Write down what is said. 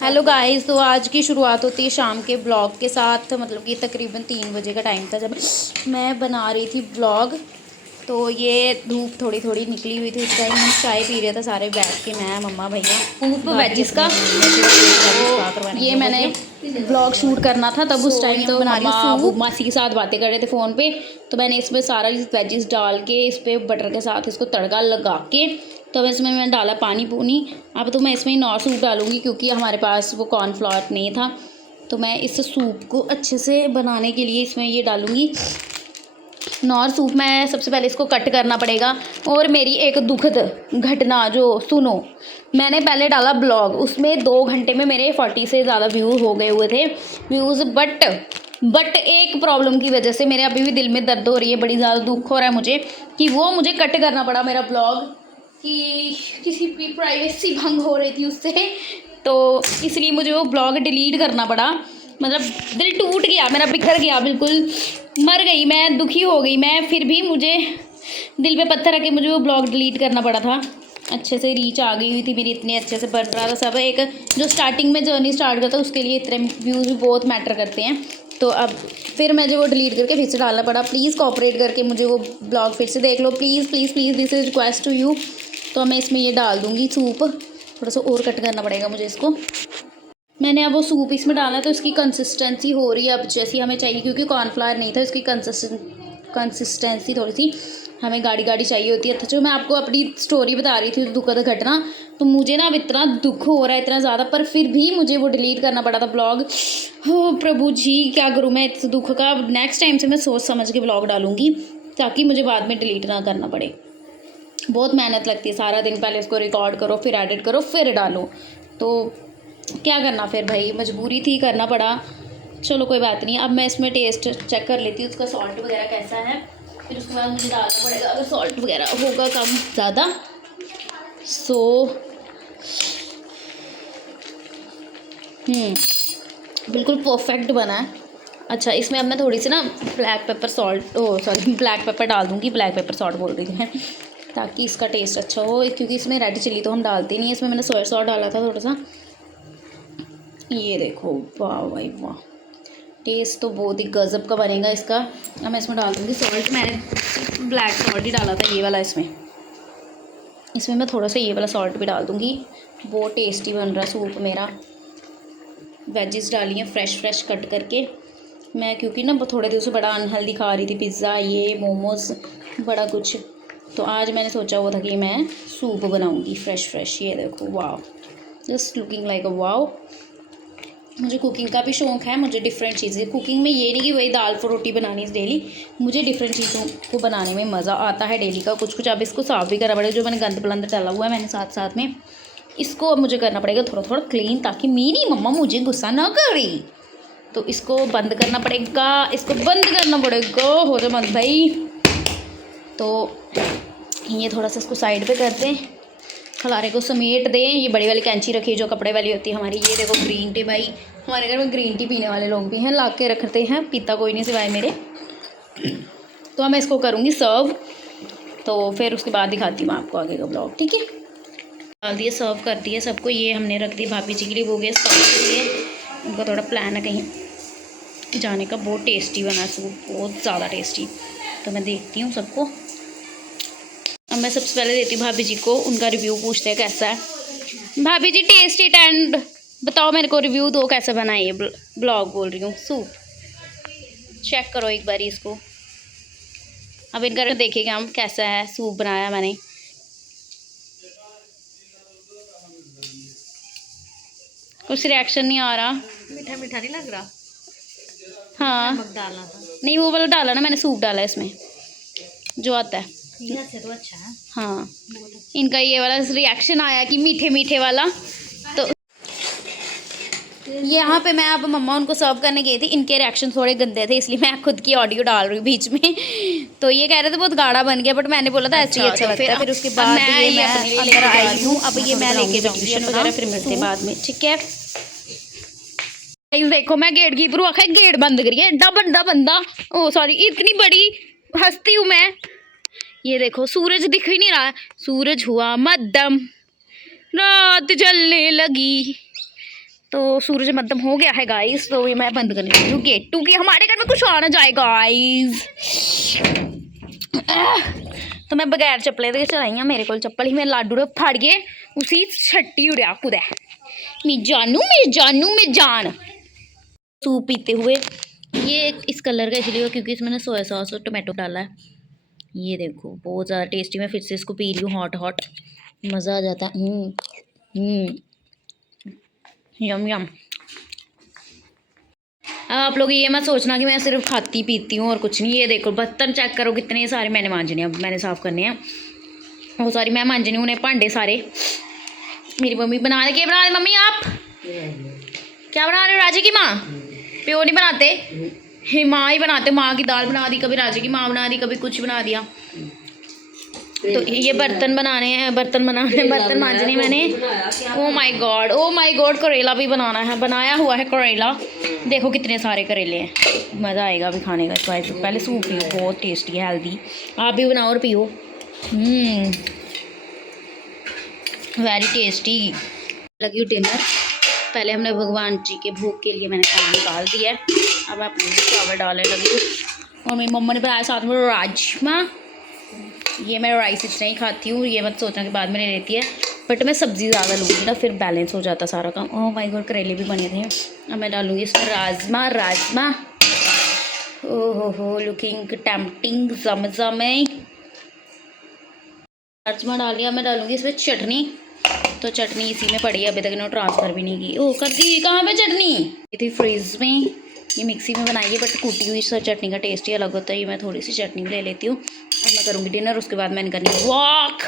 Hello guys, तो आज की शुरुआत होती है शाम के ब्लॉग के साथ। मतलब कि तकरीबन 3 बजे का टाइम था जब मैं बना रही थी ब्लॉग। तो ये धूप थोड़ी थोड़ी निकली हुई थी। उस टाइम हम चाय पी रहे थे सारे बैठ के, मैं मम्मा भैया। सूप वेजिस का तो ये मैंने ब्लॉग शूट करना था तब उस टाइम तो मम्मा वो मासी के साथ बातें कर रहे थे फ़ोन पे। तो मैंने इसमें सारा वेजिस डाल के इस पर बटर के साथ इसको तड़का लगा के तो अब इसमें मैंने डाला पानी पूनी। अब तो मैं इसमें नॉर सूप डालूँगी क्योंकि हमारे पास वो कॉर्नफ्लोर नहीं था। तो मैं इस सूप को अच्छे से बनाने के लिए इसमें ये डालूँगी नॉर सूप। मैं सबसे पहले इसको कट करना पड़ेगा। और मेरी एक दुखद घटना जो सुनो, मैंने पहले डाला ब्लॉग, उसमें 2 घंटे में मेरे 40 से ज़्यादा व्यू हो गए हुए थे व्यूज़। बट एक प्रॉब्लम की वजह से मेरे अभी भी दिल में दर्द हो रही है, बड़ी ज़्यादा दुख हो रहा है मुझे कि वो मुझे कट करना पड़ा मेरा ब्लॉग, कि किसी की प्राइवेसी भंग हो रही थी उससे। तो इसलिए मुझे वो ब्लॉग डिलीट करना पड़ा। मतलब दिल टूट गया मेरा, बिखर गया, बिल्कुल मर गई मैं, दुखी हो गई मैं। फिर भी मुझे दिल पे पत्थर रख के मुझे वो ब्लॉग डिलीट करना पड़ा था। अच्छे से रीच आ गई हुई थी मेरी, इतने अच्छे से बन रहा था सब। एक जो स्टार्टिंग में जर्नी स्टार्ट करता है उसके लिए इतने व्यूज़ भी बहुत मैटर करते हैं। तो अब फिर मुझे वो डिलीट करके फिर से डालना पड़ा। प्लीज़ कोऑपरेट करके मुझे वो ब्लॉग फिर से देख लो, please please please, this is request to you. तो मैं इसमें ये डाल दूँगी सूप। थोड़ा सा और कट करना पड़ेगा मुझे इसको। मैंने अब वो सूप इसमें डाला तो इसकी कंसिस्टेंसी हो रही है अब जैसी हमें चाहिए, क्योंकि कॉर्नफ्लावर नहीं था। इसकी कंसिस्टेंसी थोड़ी सी हमें गाढ़ी गाढ़ी चाहिए होती है। जो मैं आपको अपनी स्टोरी बता रही थी दुखद घटना, तो मुझे ना अब इतना दुख हो रहा है इतना ज़्यादा, पर फिर भी मुझे वो डिलीट करना पड़ा था ब्लॉग। हो प्रभु जी, क्या करूँ मैं इस दुख का। नेक्स्ट टाइम से मैं सोच समझ के ब्लॉग डालूँगी ताकि मुझे बाद में डिलीट ना करना पड़े। बहुत मेहनत लगती है, सारा दिन पहले उसको रिकॉर्ड करो, फिर एडिट करो, फिर डालो। तो क्या करना, फिर भाई मजबूरी थी, करना पड़ा। चलो कोई बात नहीं। अब मैं इसमें टेस्ट चेक कर लेती हूँ उसका, सॉल्ट वगैरह कैसा है। फिर उसके बाद मुझे डालना पड़ेगा अगर सॉल्ट वगैरह होगा कम ज़्यादा। बिल्कुल परफेक्ट बना है। अच्छा, इसमें अब मैं थोड़ी सी ना ब्लैक पेपर ब्लैक पेपर डाल दूँगी। ब्लैक पेपर सॉल्ट बोल रही थी मैं, ताकि इसका टेस्ट अच्छा हो, क्योंकि इसमें रेड चिल्ली तो हम डालते नहीं है। इसमें मैंने सोया सॉस डाला था थोड़ा सा। ये देखो, वाह भाई वाह, टेस्ट तो बहुत ही गज़ब का बनेगा इसका। अब मैं इसमें डाल दूँगी सॉल्ट। मैंने ब्लैक सॉल्ट ही डाला था ये वाला। इसमें मैं थोड़ा सा ये वाला सॉल्ट भी डाल दूँगी। बहुत टेस्टी बन रहा सूप मेरा। वेजिस डाली हैं फ्रेश कट करके मैं, क्योंकि ना थोड़े दिन से बड़ा अनहेल्दी खा रही थी, पिज़्ज़ा ये मोमोज़ बड़ा कुछ। तो आज मैंने सोचा हुआ था कि मैं सूप बनाऊँगी फ्रेश। ये देखो, वाह, जस्ट लुकिंग लाइक अ वाव। मुझे कुकिंग का भी शौक़ है, मुझे डिफरेंट चीज़ें कुकिंग में, ये नहीं कि वही दाल रोटी बनानी है डेली। मुझे डिफरेंट चीज़ों को बनाने में मज़ा आता है डेली का कुछ। अब इसको साफ़ भी करना पड़ेगा, जो मैंने गंद बुलंद डाला हुआ है मैंने साथ में, इसको अब मुझे करना पड़ेगा थोड़ा क्लीन, ताकि मेरी मम्मा मुझे गुस्सा ना करे। तो इसको बंद करना पड़ेगा, हो जाए बंद भाई। तो ये थोड़ा सा इसको साइड पे करते हैं, खलारे को समेट दें। ये बड़ी वाली कैंची रखी है जो कपड़े वाली होती है हमारी। ये देखो ग्रीन टी, भाई हमारे घर में ग्रीन टी पीने वाले लोग भी हैं, ला के रखते हैं, पीता कोई नहीं सिवाय मेरे। तो अब मैं इसको करूँगी सर्व, तो फिर उसके बाद दिखाती हूँ आपको आगे का ब्लॉग, ठीक है। डाल दिए, सर्व कर दिए सबको। ये हमने रख दी भाभी जी के लिए, वो गए सर्व के लिए। उनका थोड़ा प्लान है कहीं जाने का। बहुत टेस्टी बना सूप, बहुत ज़्यादा टेस्टी। तो मैं देखती हूँ सबको। अब मैं सबसे पहले देती हूँ भाभी जी को, उनका रिव्यू पूछते हैं कैसा है। भाभी जी टेस्टी एंड बताओ मेरे को, रिव्यू दो कैसे बना है ये ब्लॉग। बोल रही हूँ सूप चेक करो एक बारी इसको। अब इनका देखेंगे हम कैसा है सूप बनाया मैंने। कुछ रिएक्शन नहीं आ रहा। मीठा मीठा नहीं लग रहा। हाँ डालना था, नहीं वो वाला डाला ना मैंने, सूप डाला इसमें जो आता है। से तो अच्छा है। हाँ, इनका ये वाला रिएक्शन आया कि मीठे मीठे वाला। तो यहाँ पे मैं अब मम्मा उनको सर्व करने गई थी, इनके रिएक्शन थोड़े गंदे थे, इसलिए मैं खुद की ऑडियो डाल रही हूँ बीच में। तो ये कह रहे थे बहुत गाढ़ा बन गया, बट मैंने बोला था ऐसे ही अच्छा लगता है। फिर उसके बाद मैं अंदर आई हूँ, अब ये मैं लेके जाऊँगी ट्यूशन वगैरह, फिर मिलते हैं बाद में, ठीक है। देखो मैं गेट कीपर हूँ, आखिर गेट बंद करिए, एड्डा बंदा बंदा, ओ सॉरी इतनी बड़ी हस्ती हूँ मैं। ये देखो सूरज दिख ही नहीं रहा है, सूरज हुआ मध्यम, रात जलने लगी, तो सूरज मध्यम हो गया है गाइस, तो ये मैं बंद करने लगी हूँ गेट टू कि हमारे घर में कुछ आ ना जाए गाइस। तो मैं बगैर चप्पले दे चलाई हाँ, मेरे को चप्पल ही मेरे लाडू ने फड़ गए उसी छट्टी उड़िया कुदै मी जानू मैं जान। सूप पीते हुए, ये इस कलर का इसलिए क्योंकि इसमें ना सोया सॉस और टमाटो डाला है। ये देखो बहुत ज़्यादा टेस्टी, मैं फिर से इसको पी रही हूँ हॉट हॉट, मज़ा आ जाता है। यम यम। अब आप लोग ये मत सोचना कि मैं सिर्फ खाती पीती हूँ और कुछ नहीं। ये देखो बर्तन चेक करो कितने सारे मैंने मांजने, अब मैंने साफ़ करने हैं वो सारी मैं मांजनी, उन्हें भांडे सारे मेरी मम्मी बना रहे। क्या बना रहे मम्मी आप? क्या बना रहे हो? राजे की माँ? प्यो नहीं बनाते, ही माँ ही बनाते। माँ की दाल बना दी, कभी राजे की माँ बना दी, कभी कुछ बना दिया। तो ये बर्तन बर्तन मांजने मैंने। ओ माय गॉड करेला भी बनाना है, बनाया हुआ है करेला। देखो कितने सारे करेले हैं, मज़ा आएगा अभी खाने का। पहले सूप पियो, बहुत टेस्टी है, हेल्दी। आप भी बनाओ और पियो, वेरी टेस्टी। लगी डिनर, पहले हमने भगवान जी के भोग के लिए मैंने खाना निकाल दिया है, अब मैं अपने चावल डालने लगी हूँ। और मेरी मम्मा ने बनाया साथ में राजमा। ये मैं राइस इतना ही खाती हूँ, ये मत सोचना कि बाद में ले लेती है, बट मैं सब्ज़ी ज़्यादा लूँगी ना, फिर बैलेंस हो जाता सारा काम। ओह माय गॉड करेले भी बने थे। अब मैं डालूँगी इसमें राजमा। ओह हो लुकिंग टेम्पटिंग जमजमे। राजमा डाल लिया, मैं डालूँगी इसमें चटनी। तो चटनी इसी में पड़ी है, अभी तक इन्होंने ट्रांसफ़र भी नहीं की। ओह कर दी, कहाँ पे चटनी? ये थी फ्रीज में, ये मिक्सी में बनाई है, बट कूटी हुई सर चटनी का टेस्ट ही अलग होता है। ये मैं थोड़ी सी चटनी भी ले लेती हूँ। अब मैं करूँगी डिनर, उसके बाद मैंने करनी वॉक।